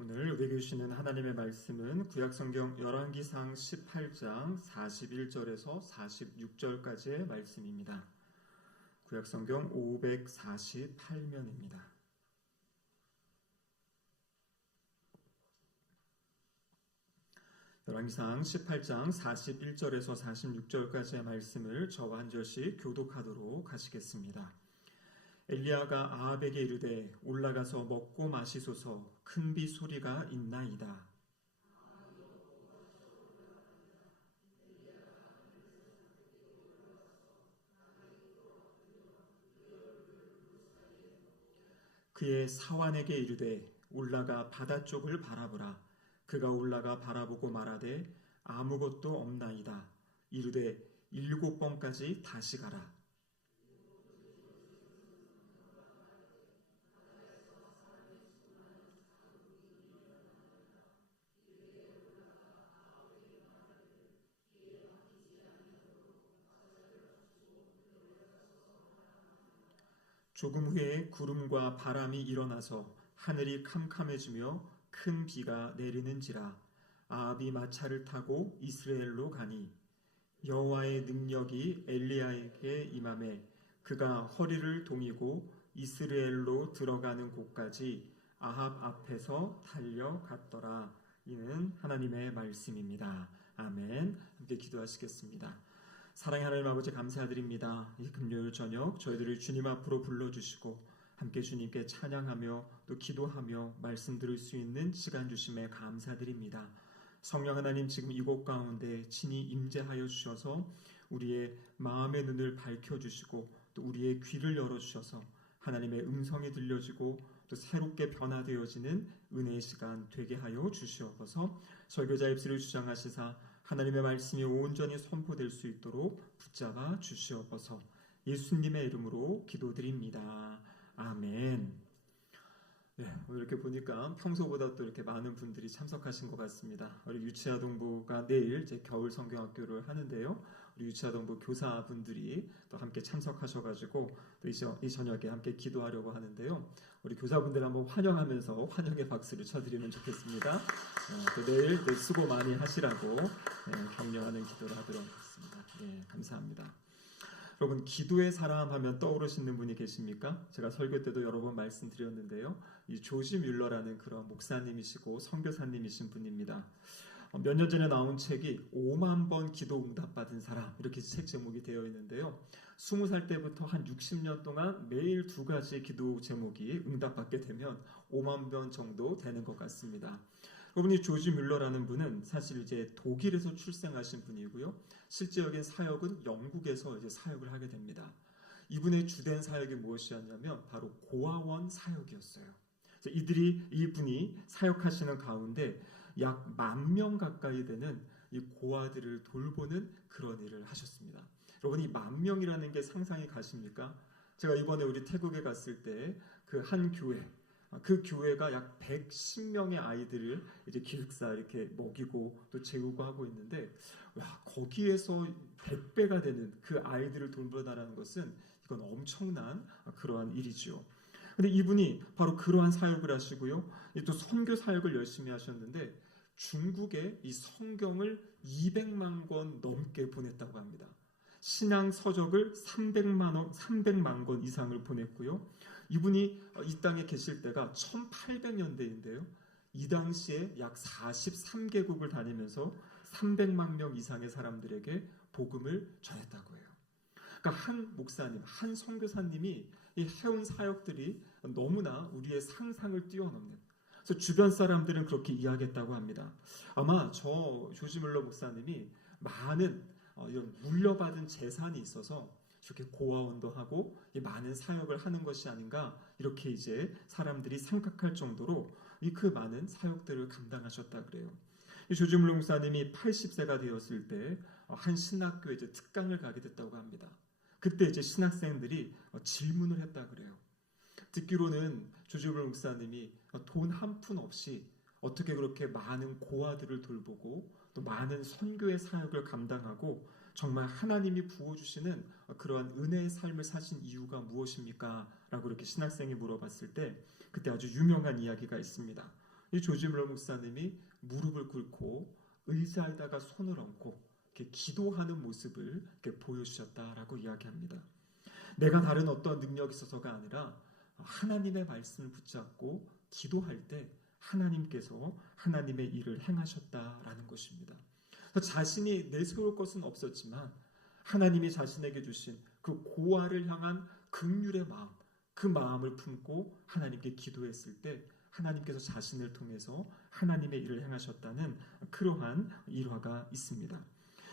오늘 우리에게 주시는 하나님의 말씀은 구약성경 열왕기상 18장 41절에서 46절까지의 말씀입니다. 구약성경 548면입니다. 열왕기상 18장 41절에서 46절까지의 말씀을 저와 한 절씩 교독하도록 하시겠습니다. 엘리야가 아합에게 이르되 올라가서 먹고 마시소서, 큰 비 소리가 있나이다. 그의 사환에게 이르되 올라가 바다 쪽을 바라보라. 그가 올라가 바라보고 말하되 아무것도 없나이다. 이르되 7번까지 다시 가라. 조금 후에 구름과 바람이 일어나서 하늘이 캄캄해지며 큰 비가 내리는지라. 아합이 마차를 타고 이스라엘로 가니 여호와의 능력이 엘리야에게 임하매 그가 허리를 동이고 이스라엘로 들어가는 곳까지 아합 앞에서 달려갔더라. 이는 하나님의 말씀입니다. 아멘. 함께 기도하시겠습니다. 사랑의 하나님 아버지, 감사드립니다. 이 금요일 저녁 저희들을 주님 앞으로 불러주시고 함께 주님께 찬양하며 또 기도하며 말씀 들을 수 있는 시간 주심에 감사드립니다. 성령 하나님, 지금 이곳 가운데 친히 임재하여 주셔서 우리의 마음의 눈을 밝혀주시고 또 우리의 귀를 열어주셔서 하나님의 음성이 들려지고 또 새롭게 변화되어지는 은혜의 시간 되게 하여 주시옵소서. 설교자 입술을 주장하시사 하나님의 말씀이 온전히 선포될 수 있도록 붙잡아 주시옵소서. 예수님의 이름으로 기도드립니다. 아멘. 네, 오늘 이렇게 보니까 평소보다 또 이렇게 많은 분들이 참석하신 것 같습니다. 우리 유치아동부가 내일 이제 겨울 성경학교를 하는데요. 우리 유치아동부 교사분들이 또 함께 참석하셔가지고 또 이 저녁에 함께 기도하려고 하는데요. 우리 교사분들 한번 환영하면서 환영의 박수를 쳐드리면 좋겠습니다. 또 내일 수고 많이 하시라고 격려하는 기도를 하도록 하겠습니다. 네, 감사합니다. 여러분, 기도의 사람 하면 떠오르시는 분이 계십니까? 제가 설교 때도 여러 번 말씀드렸는데요. 이 조지 뮬러라는 그런 목사님이시고 선교사님이신 분입니다. 몇 년 전에 나온 책이 5만 번 기도 응답받은 사람, 이렇게 책 제목이 되어 있는데요. 20살 때부터 한 60년 동안 매일 2가지 기도 제목이 응답받게 되면 5만 번 정도 되는 것 같습니다. 여러분이 조지 뮬러라는 분은 사실 이제 독일에서 출생하신 분이고요. 실제 여긴 사역은 영국에서 이제 사역을 하게 됩니다. 이분의 주된 사역이 무엇이었냐면 바로 고아원 사역이었어요. 이분이 사역하시는 가운데 약 10,000명 가까이 되는 이 고아들을 돌보는 그런 일을 하셨습니다. 여러분, 이 10,000명이라는 게 상상이 가십니까? 제가 이번에 우리 태국에 갔을 때 그 한 교회, 그 교회가 약 110명의 아이들을 이제 기숙사 이렇게 먹이고 또 재우고 하고 있는데, 와, 거기에서 100배가 되는 그 아이들을 돌보다라는 것은 이건 엄청난 그러한 일이죠. 근데 이분이 바로 그러한 사역을 하시고요. 또 선교 사역을 열심히 하셨는데 중국에 이 성경을 200만 권 넘게 보냈다고 합니다. 신앙 서적을 300만 권 이상을 보냈고요. 이분이 이 땅에 계실 때가 1800년대인데요. 이 당시에 약 43개국을 다니면서 300만 명 이상의 사람들에게 복음을 전했다고 해요. 그러니까 한 목사님, 한 선교사님이 이 해온 사역들이 너무나 우리의 상상을 뛰어넘는, 그래서 주변 사람들은 그렇게 이야기했다고 합니다. 아마 저 조지 뮬러 목사님이 많은 이런 물려받은 재산이 있어서 이렇게 고아원도 하고 많은 사역을 하는 것이 아닌가, 이렇게 이제 사람들이 생각할 정도로 그 많은 사역들을 감당하셨다 그래요. 이 조지 뮬러 목사님이 80세가 되었을 때 한 신학교에 이제 특강을 가게 됐다고 합니다. 그때 이제 신학생들이 질문을 했다 그래요. 듣기로는 조지 뮬러 목사님이 돈 한 푼 없이 어떻게 그렇게 많은 고아들을 돌보고 또 많은 선교의 사역을 감당하고 정말 하나님이 부어주시는 그러한 은혜의 삶을 사신 이유가 무엇입니까? 라고 이렇게 신학생이 물어봤을 때 그때 아주 유명한 이야기가 있습니다. 이 조지 뮬러 목사님이 무릎을 꿇고 의자에다가 손을 얹고 이렇게 기도하는 모습을 이렇게 보여주셨다라고 이야기합니다. 내가 다른 어떤 능력이 있어서가 아니라 하나님의 말씀을 붙잡고 기도할 때 하나님께서 하나님의 일을 행하셨다라는 것입니다. 자신이 내세울 것은 없었지만 하나님이 자신에게 주신 그 고아를 향한 긍휼의 마음, 그 마음을 품고 하나님께 기도했을 때 하나님께서 자신을 통해서 하나님의 일을 행하셨다는 그러한 일화가 있습니다.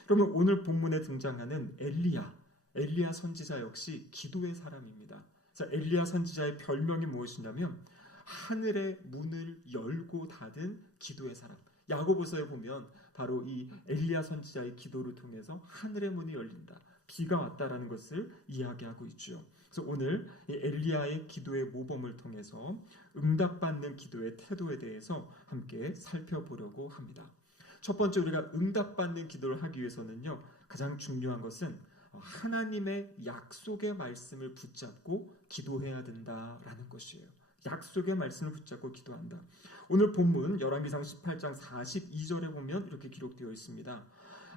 그러면 오늘 본문에 등장하는 엘리야 선지자 역시 기도의 사람입니다. 자, 엘리야 선지자의 별명이 무엇이냐면 하늘의 문을 열고 닫은 기도의 사람. 야고보서에 보면 바로 이 엘리야 선지자의 기도를 통해서 하늘의 문이 열린다, 비가 왔다라는 것을 이야기하고 있죠. 그래서 오늘 이 엘리야의 기도의 모범을 통해서 응답받는 기도의 태도에 대해서 함께 살펴보려고 합니다. 첫 번째, 우리가 응답받는 기도를 하기 위해서는요, 가장 중요한 것은 하나님의 약속의 말씀을 붙잡고 기도해야 된다라는 것이에요. 약속의 말씀을 붙잡고 기도한다. 오늘 본문 열왕기상 18장 42절에 보면 이렇게 기록되어 있습니다.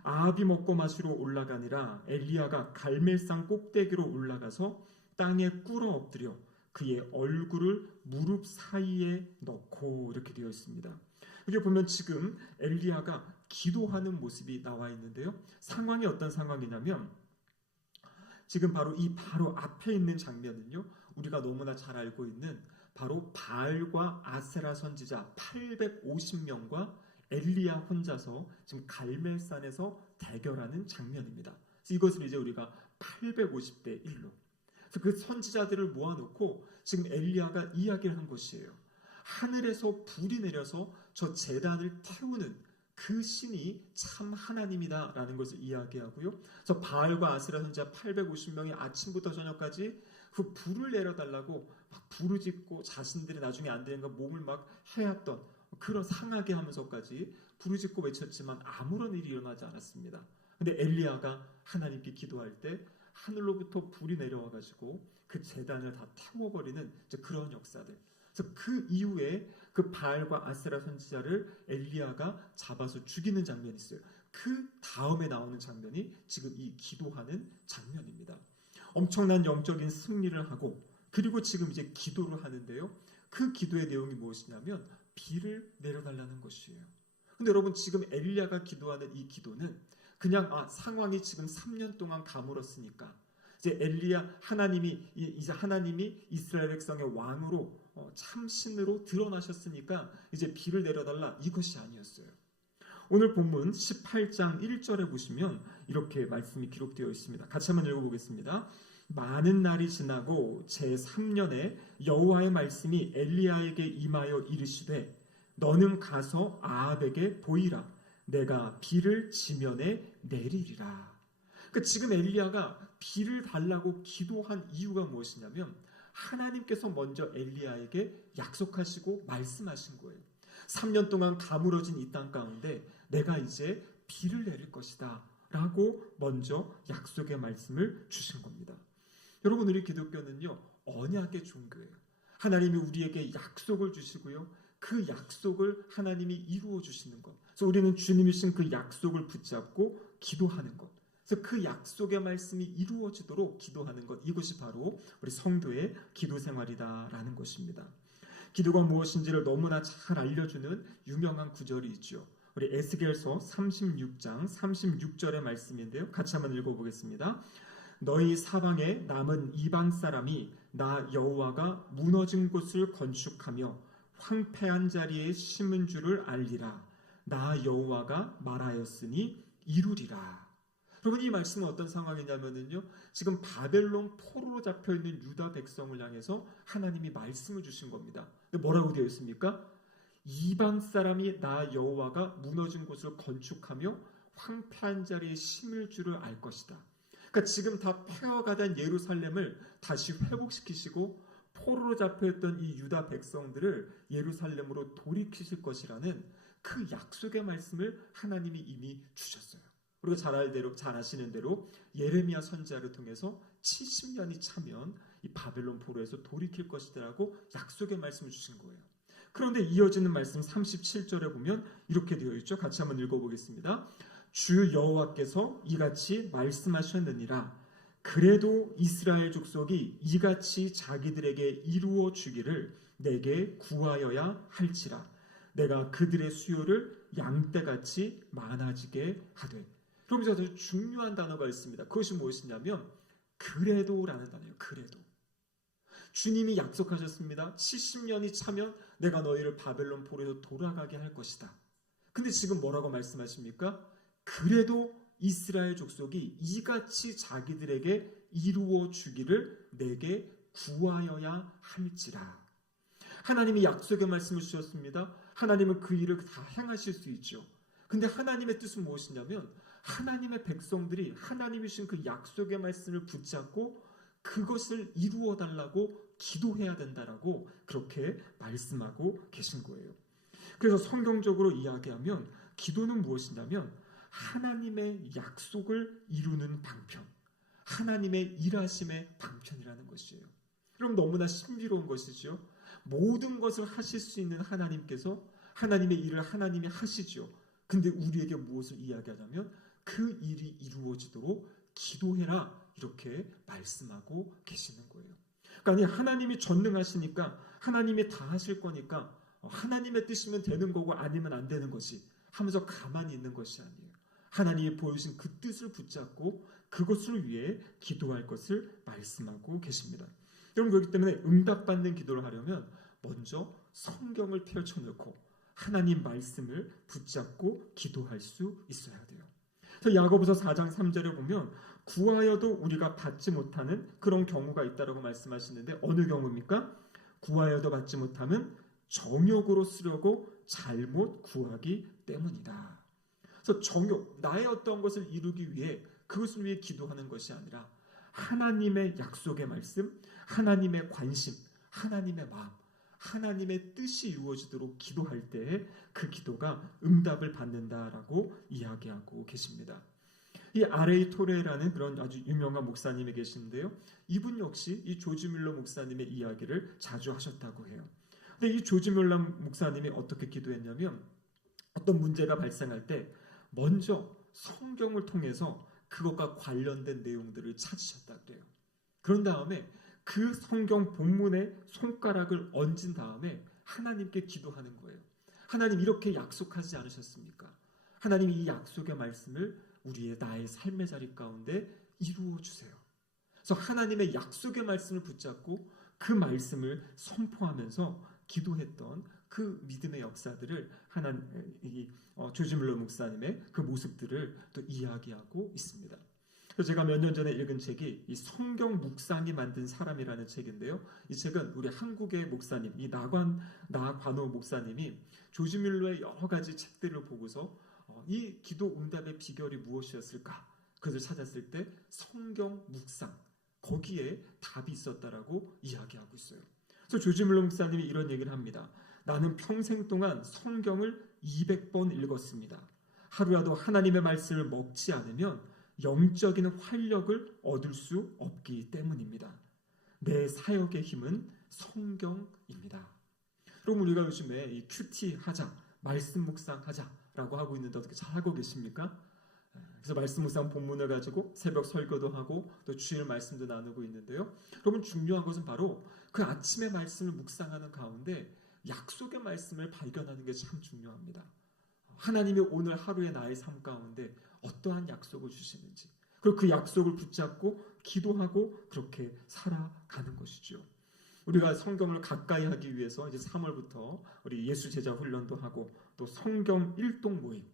아합이 먹고 마시러 올라가니라 엘리야가 갈멜산 꼭대기로 올라가서 땅에 꿇어 엎드려 그의 얼굴을 무릎 사이에 넣고, 이렇게 되어 있습니다. 여기 보면 지금 엘리야가 기도하는 모습이 나와 있는데요. 상황이 어떤 상황이냐면 지금 바로 앞에 있는 장면은요, 우리가 너무나 잘 알고 있는 바로 바알과 아세라 선지자 850명과 엘리야 혼자서 지금 갈멜산에서 대결하는 장면입니다. 이것을 이제 우리가 850대 1로, 그 선지자들을 모아놓고 지금 엘리야가 이야기를 한 것이에요. 하늘에서 불이 내려서 저 제단을 태우는 그 신이 참 하나님이다라는 것을 이야기하고요. 저 바알과 아세라 선지자 850명이 아침부터 저녁까지 그 불을 내려달라고 막 부르짖고 자신들이 나중에 안 되는 거 몸을 막 해왔던, 그런 상하게 하면서까지 부르짖고 외쳤지만 아무런 일이 일어나지 않았습니다. 근데 엘리야가 하나님께 기도할 때 하늘로부터 불이 내려와가지고 그 제단을 다 태워버리는 그런 역사들. 그래서 그 이후에 그 바알과 아세라 선지자를 엘리야가 잡아서 죽이는 장면이 있어요. 그 다음에 나오는 장면이 지금 이 기도하는 장면입니다. 엄청난 영적인 승리를 하고, 그리고 지금 이제 기도를 하는데요. 그 기도의 내용이 무엇이냐면 비를 내려달라는 것이에요. 근데 여러분, 지금 엘리야가 기도하는 이 기도는 그냥 상황이 지금 3년 동안 가물었으니까 이제 하나님이 이스라엘 백성의 왕으로 참신으로 드러나셨으니까 이제 비를 내려달라, 이것이 아니었어요. 오늘 본문 18장 1절에 보시면 이렇게 말씀이 기록되어 있습니다. 같이 한번 읽어보겠습니다. 많은 날이 지나고 제3년에 여호와의 말씀이 엘리야에게 임하여 이르시되 너는 가서 아합에게 보이라. 내가 비를 지면에 내리리라. 그러니까 지금 엘리야가 비를 달라고 기도한 이유가 무엇이냐면 하나님께서 먼저 엘리야에게 약속하시고 말씀하신 거예요. 3년 동안 가물어진 이 땅 가운데 내가 이제 비를 내릴 것이다 라고 먼저 약속의 말씀을 주신 겁니다. 여러분, 우리 기독교는요, 언약의 종교예요. 하나님이 우리에게 약속을 주시고요, 그 약속을 하나님이 이루어 주시는 것. 그래서 우리는 주님이 주신 그 약속을 붙잡고 기도하는 것. 그래서 그 약속의 말씀이 이루어지도록 기도하는 것, 이것이 바로 우리 성도의 기도 생활이다라는 것입니다. 기도가 무엇인지를 너무나 잘 알려주는 유명한 구절이 있죠. 우리 에스겔서 36장 36절의 말씀인데요. 같이 한번 읽어보겠습니다. 너희 사방에 남은 이방 사람이 나 여호와가 무너진 곳을 건축하며 황폐한 자리에 심은 줄을 알리라. 나 여호와가 말하였으니 이루리라. 여러분, 이 말씀은 어떤 상황이냐면요, 지금 바벨론 포로로 잡혀있는 유다 백성을 향해서 하나님이 말씀을 주신 겁니다. 뭐라고 되어 있습니까? 이방 사람이 나 여호와가 무너진 곳을 건축하며 황폐한 자리에 심을 줄을 알 것이다. 그러니까 지금 다 폐허가된 예루살렘을 다시 회복시키시고 포로로 잡혀있던 이 유다 백성들을 예루살렘으로 돌이키실 것이라는 그 약속의 말씀을 하나님이 이미 주셨어요. 우리가 잘 아시는 대로 예레미야 선지자를 통해서 70년이 차면 이 바벨론 포로에서 돌이킬 것이라고 약속의 말씀을 주신 거예요. 그런데 이어지는 말씀 37절에 보면 이렇게 되어 있죠. 같이 한번 읽어보겠습니다. 주 여호와께서 이같이 말씀하셨느니라. 그래도 이스라엘 족속이 이같이 자기들에게 이루어 주기를 내게 구하여야 할지라. 내가 그들의 수요를 양떼같이 많아지게 하되. 그러면서 아주 중요한 단어가 있습니다. 그것이 무엇이냐면 그래도라는 단어예요. 그래도. 주님이 약속하셨습니다. 70년이 차면 내가 너희를 바벨론 포로에서 돌아가게 할 것이다. 근데 지금 뭐라고 말씀하십니까? 그래도 이스라엘 족속이 이같이 자기들에게 이루어 주기를 내게 구하여야 할지라. 하나님이 약속의 말씀을 주셨습니다. 하나님은 그 일을 다 행하실 수 있죠. 근데 하나님의 뜻은 무엇이냐면 하나님의 백성들이 하나님이 주신 그 약속의 말씀을 붙잡고 그것을 이루어 달라고 기도해야 된다라고 그렇게 말씀하고 계신 거예요. 그래서 성경적으로 이야기하면 기도는 무엇이냐면 하나님의 약속을 이루는 방편, 하나님의 일하심의 방편이라는 것이에요. 그럼 너무나 신비로운 것이죠. 모든 것을 하실 수 있는 하나님께서 하나님의 일을 하나님이 하시죠. 근데 우리에게 무엇을 이야기하냐면 그 일이 이루어지도록 기도해라 이렇게 말씀하고 계시는 거예요. 그러니까 하나님이 전능하시니까 하나님이 다 하실 거니까 하나님의 뜻이면 되는 거고 아니면 안 되는 것이 하면서 가만히 있는 것이 아니에요. 하나님이 보여주신 그 뜻을 붙잡고 그것을 위해 기도할 것을 말씀하고 계십니다. 여러분 그렇기 때문에 응답받는 기도를 하려면 먼저 성경을 펼쳐놓고 하나님 말씀을 붙잡고 기도할 수 있어야 돼요. 그래서 야고보서 4장 3절에 보면 구하여도 우리가 받지 못하는 그런 경우가 있다고 말씀하시는데 어느 경우입니까? 구하여도 받지 못하면 정욕으로 쓰려고 잘못 구하기 때문이다. 그래서 정욕, 나의 어떤 것을 이루기 위해 그것을 위해 기도하는 것이 아니라 하나님의 약속의 말씀, 하나님의 관심, 하나님의 마음, 하나님의 뜻이 이루어지도록 기도할 때 그 기도가 응답을 받는다라고 이야기하고 계십니다. 이 R.A. 토레라는 그런 아주 유명한 목사님이 계신데요. 이분 역시 이 조지 뮬러 목사님의 이야기를 자주 하셨다고 해요. 근데 이 조지 뮬러 목사님이 어떻게 기도했냐면 어떤 문제가 발생할 때 먼저 성경을 통해서 그것과 관련된 내용들을 찾으셨다고 해요. 그런 다음에 그 성경 본문에 손가락을 얹은 다음에 하나님께 기도하는 거예요. 하나님 이렇게 약속하지 않으셨습니까? 하나님이 이 약속의 말씀을 우리의 나의 삶의 자리 가운데 이루어 주세요. 그래서 하나님의 약속의 말씀을 붙잡고 그 말씀을 선포하면서 기도했던 그 믿음의 역사들을 조지 뮬러 목사님의 그 모습들을 또 이야기하고 있습니다. 제가 몇 년 전에 읽은 책이 이 성경 묵상이 만든 사람이라는 책인데요. 이 책은 우리 한국의 목사님, 이 나관호 목사님이 조지 뮬러의 여러 가지 책들을 보고서 이 기도 응답의 비결이 무엇이었을까? 그것을 찾았을 때 성경 묵상, 거기에 답이 있었다라고 이야기하고 있어요. 그래서 조지 뮬러 목사님이 이런 얘기를 합니다. 나는 평생 동안 성경을 200번 읽었습니다. 하루라도 하나님의 말씀을 먹지 않으면 영적인 활력을 얻을 수 없기 때문입니다. 내 사역의 힘은 성경입니다. 그럼 우리가 요즘에 이 큐티 하자, 말씀 묵상 하자라고 하고 있는데 어떻게 잘 하고 계십니까? 그래서 말씀 묵상 본문을 가지고 새벽 설교도 하고 또 주일 말씀도 나누고 있는데요. 여러분 중요한 것은 바로 그 아침에 말씀을 묵상하는 가운데 약속의 말씀을 발견하는 게 참 중요합니다. 하나님이 오늘 하루의 나의 삶 가운데 어떠한 약속을 주시는지 그리고 그 약속을 붙잡고 기도하고 그렇게 살아가는 것이죠. 우리가 성경을 가까이 하기 위해서 이제 3월부터 우리 예수 제자 훈련도 하고 또 성경 일동 모임,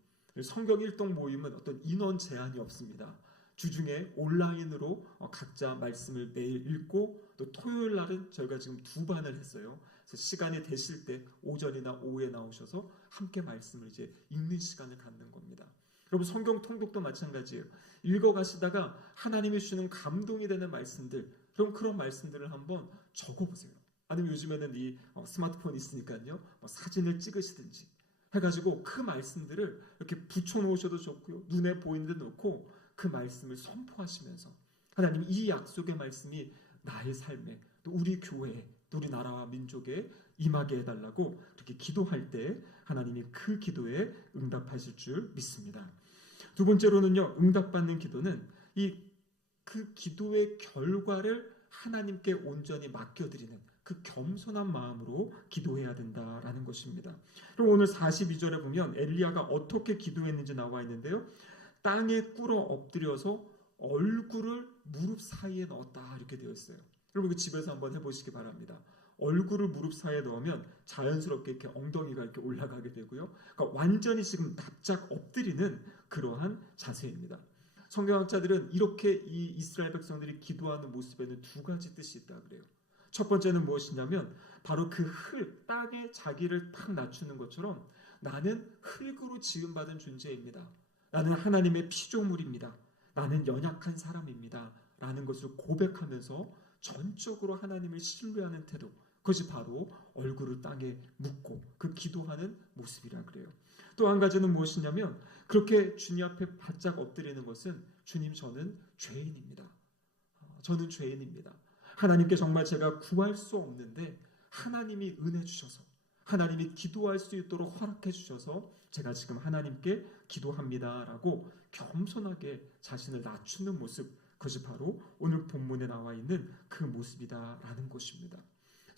성경 일동 모임은 어떤 인원 제한이 없습니다. 주중에 온라인으로 각자 말씀을 매일 읽고 또 토요일 날은 저희가 지금 2반을 했어요. 그래서 시간이 되실 때 오전이나 오후에 나오셔서 함께 말씀을 이제 읽는 시간을 갖는 겁니다. 여러분 성경 통독도 마찬가지예요. 읽어가시다가 하나님이 주시는 감동이 되는 말씀들, 그럼 그런 말씀들을 한번 적어보세요. 아니면 요즘에는 이 스마트폰이 있으니까요. 사진을 찍으시든지 해가지고 그 말씀들을 이렇게 붙여놓으셔도 좋고요. 눈에 보이는 데 놓고 그 말씀을 선포하시면서 하나님 이 약속의 말씀이 나의 삶에 또 우리 교회에 우리나라와 민족에 임하게 해달라고 그렇게 기도할 때 하나님이 그 기도에 응답하실 줄 믿습니다. 두 번째로는요, 응답받는 기도는 그 기도의 결과를 하나님께 온전히 맡겨드리는 그 겸손한 마음으로 기도해야 된다라는 것입니다. 그럼 오늘 42절에 보면 엘리야가 어떻게 기도했는지 나와 있는데요. 땅에 꿇어 엎드려서 얼굴을 무릎 사이에 넣었다 이렇게 되어 있어요. 여러분 그 집에서 한번 해보시기 바랍니다. 얼굴을 무릎 사이에 넣으면 자연스럽게 이렇게 엉덩이가 이렇게 올라가게 되고요. 그러니까 완전히 지금 납작 엎드리는 그러한 자세입니다. 성경학자들은 이렇게 이 이스라엘 백성들이 기도하는 모습에는 두 가지 뜻이 있다 그래요. 첫 번째는 무엇이냐면 바로 그 땅에 자기를 딱 낮추는 것처럼 나는 흙으로 지음받은 존재입니다. 나는 하나님의 피조물입니다. 나는 연약한 사람입니다. 라는 것을 고백하면서 전적으로 하나님을 신뢰하는 태도, 그것이 바로 얼굴을 땅에 묻고 그 기도하는 모습이라 그래요. 또 한 가지는 무엇이냐면 그렇게 주님 앞에 바짝 엎드리는 것은 주님 저는 죄인입니다. 저는 죄인입니다. 하나님께 정말 제가 구할 수 없는데 하나님이 은혜 주셔서 하나님이 기도할 수 있도록 허락해 주셔서 제가 지금 하나님께 기도합니다라고 겸손하게 자신을 낮추는 모습, 그것이 바로 오늘 본문에 나와 있는 그 모습이다라는 것입니다.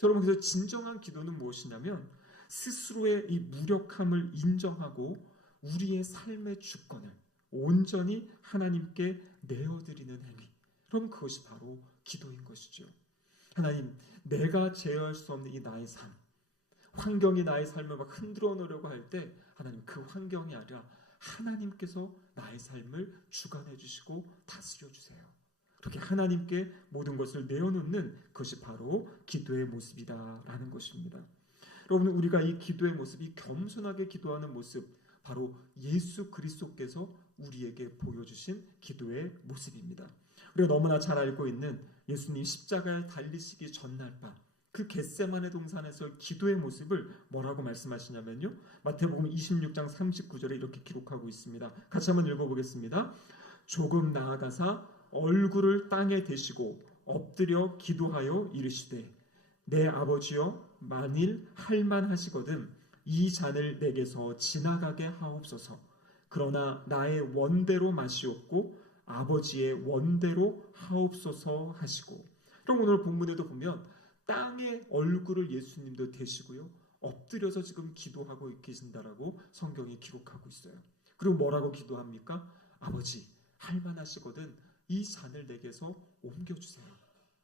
여러분 그래서 진정한 기도는 무엇이냐면 스스로의 이 무력함을 인정하고 우리의 삶의 주권을 온전히 하나님께 내어드리는 행위. 그럼 그것이 바로 기도인 것이죠. 하나님, 내가 제어할 수 없는 이 나의 삶, 환경이 나의 삶을 막 흔들어 놓으려고 할 때 하나님 그 환경이 아니라 하나님께서 나의 삶을 주관해 주시고 다스려 주세요. 그렇게 하나님께 모든 것을 내어놓는 것이 바로 기도의 모습이다라는 것입니다. 여러분 우리가 이 기도의 모습, 이 겸손하게 기도하는 모습, 바로 예수 그리스도께서 우리에게 보여주신 기도의 모습입니다. 우리가 너무나 잘 알고 있는 예수님 십자가에 달리시기 전날 밤 그 겟세마네 동산에서 기도의 모습을 뭐라고 말씀하시냐면요. 마태복음 26장 39절에 이렇게 기록하고 있습니다. 같이 한번 읽어보겠습니다. 조금 나아가사 얼굴을 땅에 대시고 엎드려 기도하여 이르시되 내 아버지여 만일 할만하시거든 이 잔을 내게서 지나가게 하옵소서. 그러나 나의 원대로 마시옵고 아버지의 원대로 하옵소서 하시고. 그럼 오늘 본문에도 보면 땅에 얼굴을 예수님도 대시고요. 엎드려서 지금 기도하고 계신다라고 성경이 기록하고 있어요. 그리고 뭐라고 기도합니까? 아버지 할만하시거든 이 잔을 내게서 옮겨주세요.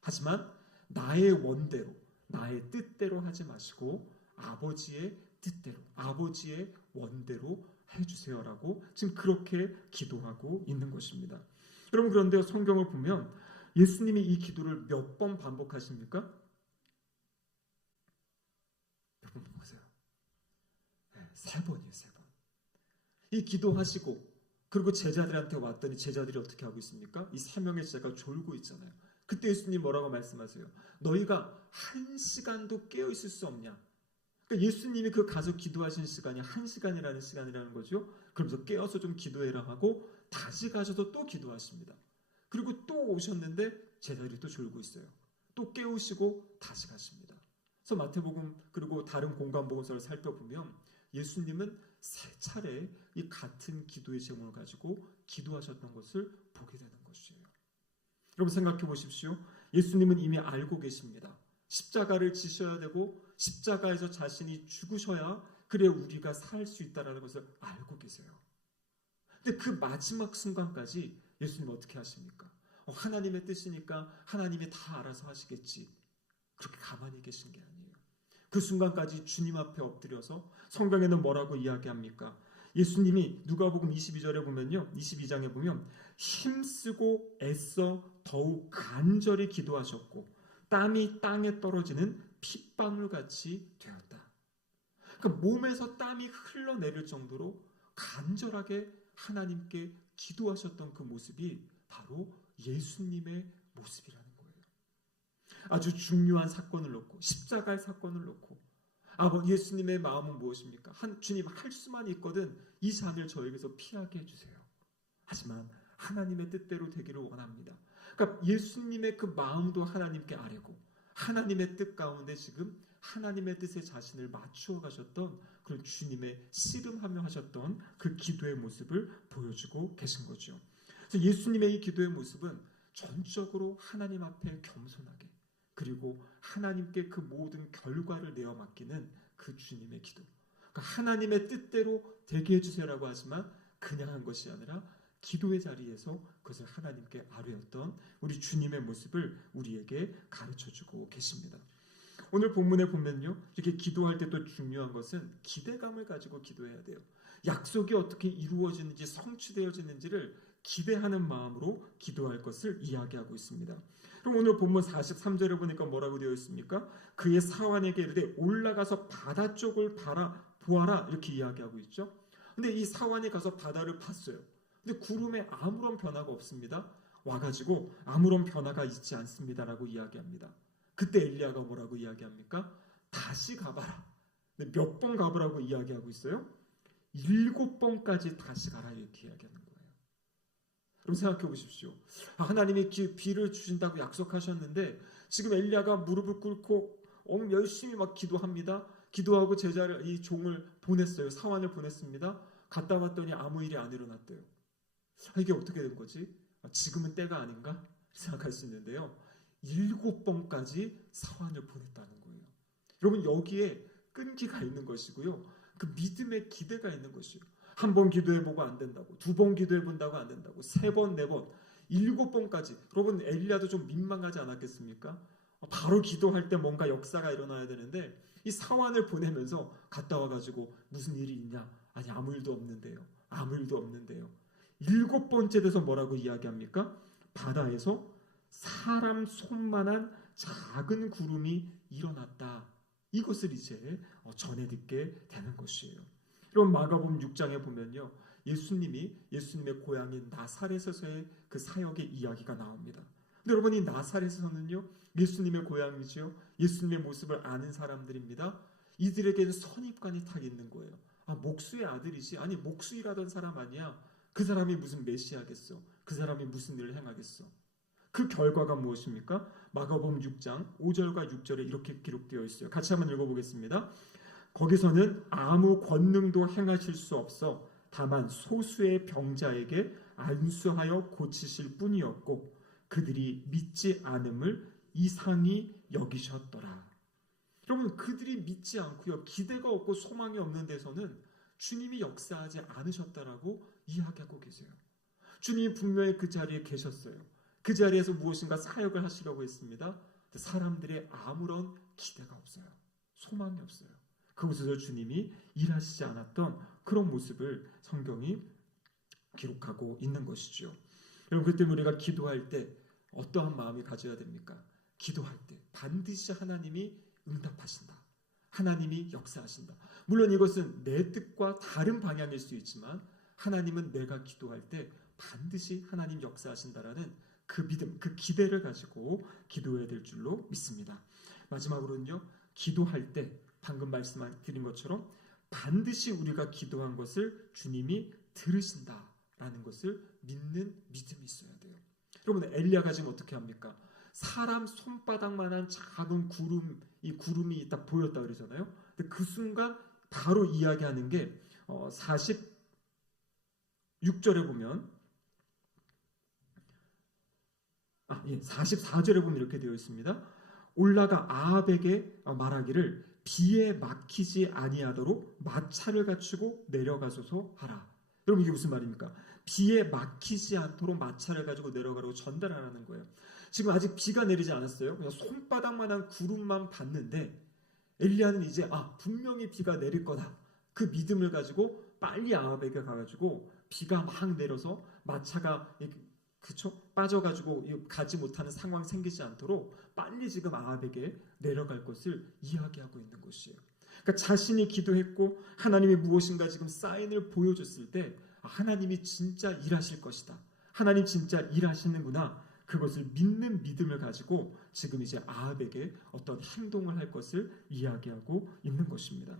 하지만 나의 원대로 나의 뜻대로 하지 마시고 아버지의 뜻대로 아버지의 원대로 해주세요라고 지금 그렇게 기도하고 있는 것입니다. 여러분 그런데 성경을 보면 예수님이 이 기도를 몇 번 반복하십니까? 몇 번 보세요. 3번이에요. 3번. 이 기도하시고 그리고 제자들한테 왔더니 제자들이 어떻게 하고 있습니까? 이 3명의 제자가 졸고 있잖아요. 그때 예수님 뭐라고 말씀하세요? 너희가 1시간도 깨어있을 수 없냐? 그러니까 예수님이 그 가서 기도하신 시간이 1시간이라는 시간이라는 거죠. 그러면서 깨어서 좀 기도해라 하고 다시 가셔서 또 기도하십니다. 그리고 또 오셨는데 제자들이 또 졸고 있어요. 또 깨우시고 다시 가십니다. 그래서 마태복음 그리고 다른 공관복음서를 살펴보면 예수님은 3차례 이 같은 기도의 제목을 가지고 기도하셨던 것을 보게 되는 것이에요. 여러분 생각해 보십시오. 예수님은 이미 알고 계십니다. 십자가를 지셔야 되고 십자가에서 자신이 죽으셔야 그래 우리가 살 수 있다는 것을 알고 계세요. 근데 그 마지막 순간까지 예수님 어떻게 하십니까? 하나님의 뜻이니까 하나님이 다 알아서 하시겠지. 그렇게 가만히 계신 게 아니에요. 그 순간까지 주님 앞에 엎드려서 성경에는 뭐라고 이야기합니까? 예수님이 누가복음 22절에 보면요. 22장에 보면 힘쓰고 애써 더욱 간절히 기도하셨고 땀이 땅에 떨어지는 핏방울같이 되었다. 그러니까 몸에서 땀이 흘러내릴 정도로 간절하게 하나님께 기도하셨던 그 모습이 바로 예수님의 모습이라는 거예요. 아주 중요한 사건을 놓고 십자가의 사건을 놓고 예수님의 마음은 무엇입니까? 주님 할 수만 있거든 이 잔을 저에게서 피하게 해주세요. 하지만 하나님의 뜻대로 되기를 원합니다. 그러니까 예수님의 그 마음도 하나님께 아뢰고 하나님의 뜻 가운데 지금 하나님의 뜻에 자신을 맞추어 가셨던 그런 주님의 씨름하며 하셨던 그 기도의 모습을 보여주고 계신 거죠. 그래서 예수님의 이 기도의 모습은 전적으로 하나님 앞에 겸손하게, 그리고 하나님께 그 모든 결과를 내어 맡기는 그 주님의 기도. 그러니까 하나님의 뜻대로 되게 해주세요라고 하지만 그냥 한 것이 아니라 기도의 자리에서 그것을 하나님께 아뢰었던 우리 주님의 모습을 우리에게 가르쳐주고 계십니다. 오늘 본문에 보면요, 이렇게 기도할 때 또 중요한 것은 기대감을 가지고 기도해야 돼요. 약속이 어떻게 이루어지는지, 성취되어지는지를 기대하는 마음으로 기도할 것을 이야기하고 있습니다. 그럼 오늘 본문 43절에 보니까 뭐라고 되어 있습니까? 그의 사환에게 이르되 올라가서 바다 쪽을 보아라, 이렇게 이야기하고 있죠. 근데 이 사환이 가서 바다를 봤어요. 근데 구름에 아무런 변화가 없습니다. 와가지고 아무런 변화가 있지 않습니다라고 이야기합니다. 그때 엘리야가 뭐라고 이야기합니까? 다시 가봐라. 몇 번 가보라고 이야기하고 있어요? 7번까지 다시 가라, 이렇게 이야기하는 거예요. 그럼 생각해 보십시오. 하나님이 비를 주신다고 약속하셨는데 지금 엘리야가 무릎을 꿇고 열심히 막 기도합니다. 기도하고 제자를, 이 종을 보냈어요. 사환을 보냈습니다. 갔다 왔더니 아무 일이 안 일어났대요. 이게 어떻게 된 거지? 지금은 때가 아닌가? 생각할 수 있는데요. 7번까지 사환을 보냈다는 거예요. 여러분, 여기에 끈기가 있는 것이고요. 그 믿음의 기대가 있는 것이에요. 한 번 기도해보고 안 된다고, 2번 기도해본다고 안 된다고, 3번, 4번, 7번까지. 여러분, 엘리야도 좀 민망하지 않았겠습니까? 바로 기도할 때 뭔가 역사가 일어나야 되는데 이 사환을 보내면서 갔다 와가지고 무슨 일이 있냐? 아니, 아무 일도 없는데요. 아무 일도 없는데요. 7번째 돼서 뭐라고 이야기합니까? 바다에서 사람 손만한 작은 구름이 일어났다. 이것을 이제 전해 듣게 되는 것이에요. 그럼 마가복음 6장에 보면요, 예수님의 고향인 나사렛에서의 그 사역의 이야기가 나옵니다. 근데 여러분, 이 나사렛에서는요, 예수님의 고향이죠. 예수님의 모습을 아는 사람들입니다. 이들에게는 선입관이 딱 있는 거예요. 목수의 아들이지. 아니, 목수 일하던 사람 아니야. 그 사람이 무슨 메시아겠어? 그 사람이 무슨 일을 행하겠어? 그 결과가 무엇입니까? 마가복음 6장 5절과 6절에 이렇게 기록되어 있어요. 같이 한번 읽어보겠습니다. 거기서는 아무 권능도 행하실 수 없어 다만 소수의 병자에게 안수하여 고치실 뿐이었고 그들이 믿지 않음을 이상히 여기셨더라. 여러분, 그들이 믿지 않고요, 기대가 없고 소망이 없는 데서는 주님이 역사하지 않으셨다라고 이야기하고 계세요. 주님이 분명히 그 자리에 계셨어요. 그 자리에서 무엇인가 사역을 하시려고 했습니다. 사람들의 아무런 기대가 없어요. 소망이 없어요. 그곳에서 주님이 일하시지 않았던 그런 모습을 성경이 기록하고 있는 것이죠. 여러분, 그때 우리가 기도할 때 어떠한 마음이 가져야 됩니까? 기도할 때 반드시 하나님이 응답하신다. 하나님이 역사하신다. 물론 이것은 내 뜻과 다른 방향일 수 있지만 하나님은 내가 기도할 때 반드시 하나님 역사하신다라는 그 믿음, 그 기대를 가지고 기도해야 될 줄로 믿습니다. 마지막으로는요, 기도할 때 방금 말씀드린 것처럼 반드시 우리가 기도한 것을 주님이 들으신다라는 것을 믿는 믿음이 있어야 돼요. 여러분, 엘리야가 지금 어떻게 합니까? 사람 손바닥만한 작은 이 구름이 딱 보였다 그러잖아요. 근데 그 순간 바로 이야기하는 게 46절에 보면 44절에 보면 이렇게 되어 있습니다. 올라가 아합에게 말하기를 비에 막히지 아니하도록 마차를 갖추고 내려가소서 하라. 여러분, 이게 무슨 말입니까? 비에 막히지 않도록 마차를 가지고 내려가라고 전달하라는 거예요. 지금 아직 비가 내리지 않았어요. 그냥 손바닥만한 구름만 봤는데 엘리야는 이제 분명히 비가 내릴 거다. 그 믿음을 가지고 빨리 아합에게 가가지고 비가 막 내려서 마차가 빠져가지고 가지 못하는 상황 생기지 않도록 빨리 지금 아합에게 내려갈 것을 이야기하고 있는 것이에요. 그러니까 자신이 기도했고 하나님이 무엇인가 지금 사인을 보여줬을 때 하나님이 진짜 일하실 것이다. 하나님 진짜 일하시는구나. 그것을 믿는 믿음을 가지고 지금 이제 아합에게 어떤 행동을 할 것을 이야기하고 있는 것입니다.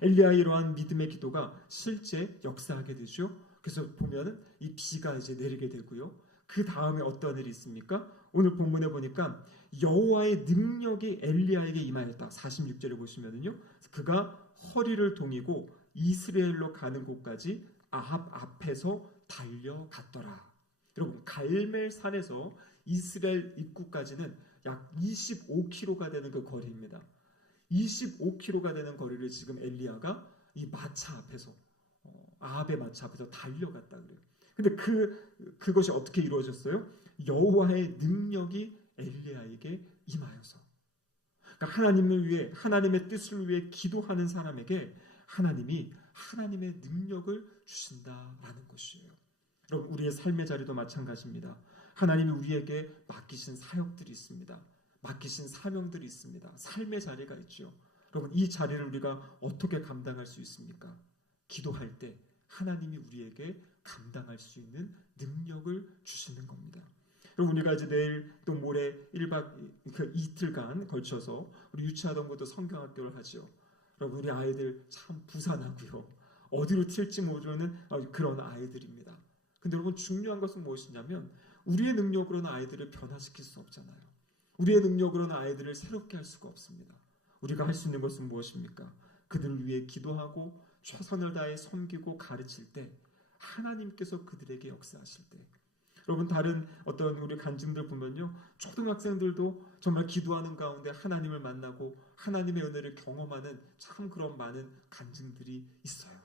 엘리야의 이러한 믿음의 기도가 실제 역사하게 되죠. 그래서 보면은 이 비가 이제 내리게 되고요. 그 다음에 어떤 일이 있습니까? 오늘 본문에 보니까 여호와의 능력이 엘리야에게 임하였다. 46절에 보시면은요. 그가 허리를 동이고 이스라엘로 가는 곳까지 아합 앞에서 달려갔더라. 여러분, 갈멜산에서 이스라엘 입구까지는 약 25km가 되는 그 거리입니다. 25km가 되는 거리를 지금 엘리야가 이 마차 앞에서 아합의 마차 앞에서 달려갔다 그래요. 근데 그것이 어떻게 이루어졌어요? 여호와의 능력이 엘리야에게 임하여서. 그러니까 하나님을 위해, 하나님의 뜻을 위해 기도하는 사람에게 하나님이 하나님의 능력을 주신다라는 것이에요. 여러분, 우리의 삶의 자리도 마찬가지입니다. 하나님이 우리에게 맡기신 사역들이 있습니다. 맡기신 사명들이 있습니다. 삶의 자리가 있죠. 여러분, 이 자리를 우리가 어떻게 감당할 수 있습니까? 기도할 때 하나님이 우리에게 감당할 수 있는 능력을 주시는 겁니다. 그리고 우리가 이제 내일 또 모레 1박 이틀간 걸쳐서 우리 유치아동부터 성경학교를 하죠. 여러분, 우리 아이들 참 부산하고요. 어디로 튈지 모르는 그런 아이들입니다. 근데 여러분, 중요한 것은 무엇이냐면 우리의 능력으로는 아이들을 변화시킬 수 없잖아요. 우리의 능력으로는 아이들을 새롭게 할 수가 없습니다. 우리가 할 수 있는 것은 무엇입니까? 그들을 위해 기도하고 최선을 다해 섬기고 가르칠 때 하나님께서 그들에게 역사하실 때, 여러분, 다른 어떤 우리 간증들 보면요, 초등학생들도 정말 기도하는 가운데 하나님을 만나고 하나님의 은혜를 경험하는 참 그런 많은 간증들이 있어요.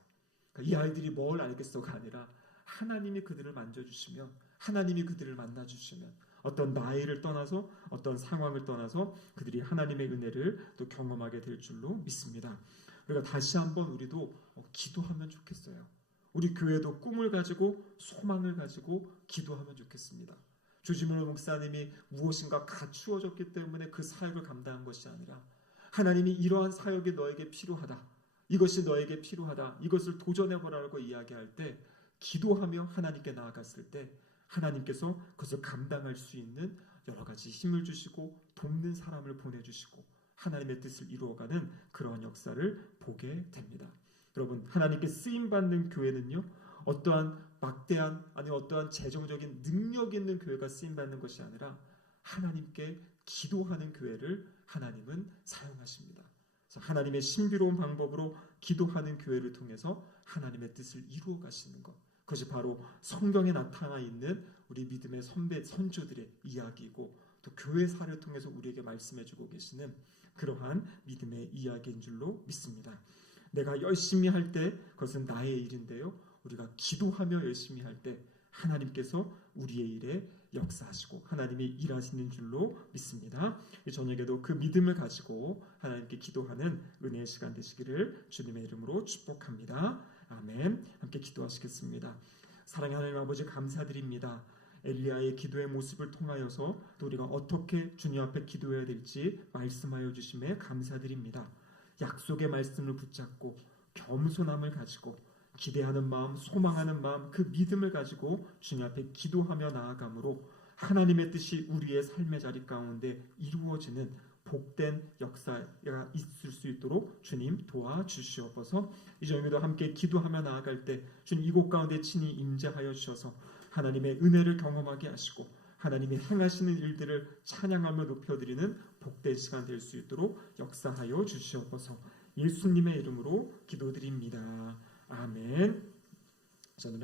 그러니까 이 아이들이 뭘 알겠어가 아니라 하나님이 그들을 만져주시면, 하나님이 그들을 만나주시면, 어떤 나이를 떠나서 어떤 상황을 떠나서 그들이 하나님의 은혜를 또 경험하게 될 줄로 믿습니다. 그러니까 다시 한번 우리도 기도하면 좋겠어요. 우리 교회도 꿈을 가지고 소망을 가지고 기도하면 좋겠습니다. 주지문 목사님이 무엇인가 갖추어졌기 때문에 그 사역을 감당한 것이 아니라 하나님이 이러한 사역이 너에게 필요하다, 이것이 너에게 필요하다, 이것을 도전해보라고 이야기할 때, 기도하며 하나님께 나아갔을 때 하나님께서 그것을 감당할 수 있는 여러 가지 힘을 주시고 돕는 사람을 보내주시고 하나님의 뜻을 이루어가는 그러한 역사를 보게 됩니다. 여러분, 하나님께 쓰임받는 교회는요, 어떠한 막대한 아니 어떠한 재정적인 능력 있는 교회가 쓰임받는 것이 아니라 하나님께 기도하는 교회를 하나님은 사용하십니다. 그래서 하나님의 신비로운 방법으로 기도하는 교회를 통해서 하나님의 뜻을 이루어 가시는 것, 그것이 바로 성경에 나타나 있는 우리 믿음의 선배 선조들의 이야기이고 또 교회사를 통해서 우리에게 말씀해주고 계시는 그러한 믿음의 이야기인 줄로 믿습니다. 내가 열심히 할 때 그것은 나의 일인데요, 우리가 기도하며 열심히 할 때 하나님께서 우리의 일에 역사하시고 하나님이 일하시는 줄로 믿습니다. 이 저녁에도 그 믿음을 가지고 하나님께 기도하는 은혜의 시간 되시기를 주님의 이름으로 축복합니다. 아멘. 함께 기도하시겠습니다. 사랑하는 하나님 아버지, 감사드립니다. 엘리야의 기도의 모습을 통하여서 또 우리가 어떻게 주님 앞에 기도해야 될지 말씀하여 주심에 감사드립니다. 약속의 말씀을 붙잡고 겸손함을 가지고 기대하는 마음, 소망하는 마음, 그 믿음을 가지고 주님 앞에 기도하며 나아감으로 하나님의 뜻이 우리의 삶의 자리 가운데 이루어지는 복된 역사가 있을 수 있도록 주님 도와주시옵소서. 이 저녁에도 함께 기도하며 나아갈 때 주님 이곳 가운데 친히 임재하여 주셔서 하나님의 은혜를 경험하게 하시고 하나님이 행하시는 일들을 찬양하며 높여드리는 복된 시간 될 수 있도록 역사하여 주시옵소서. 예수님의 이름으로 기도드립니다. 아멘. 저는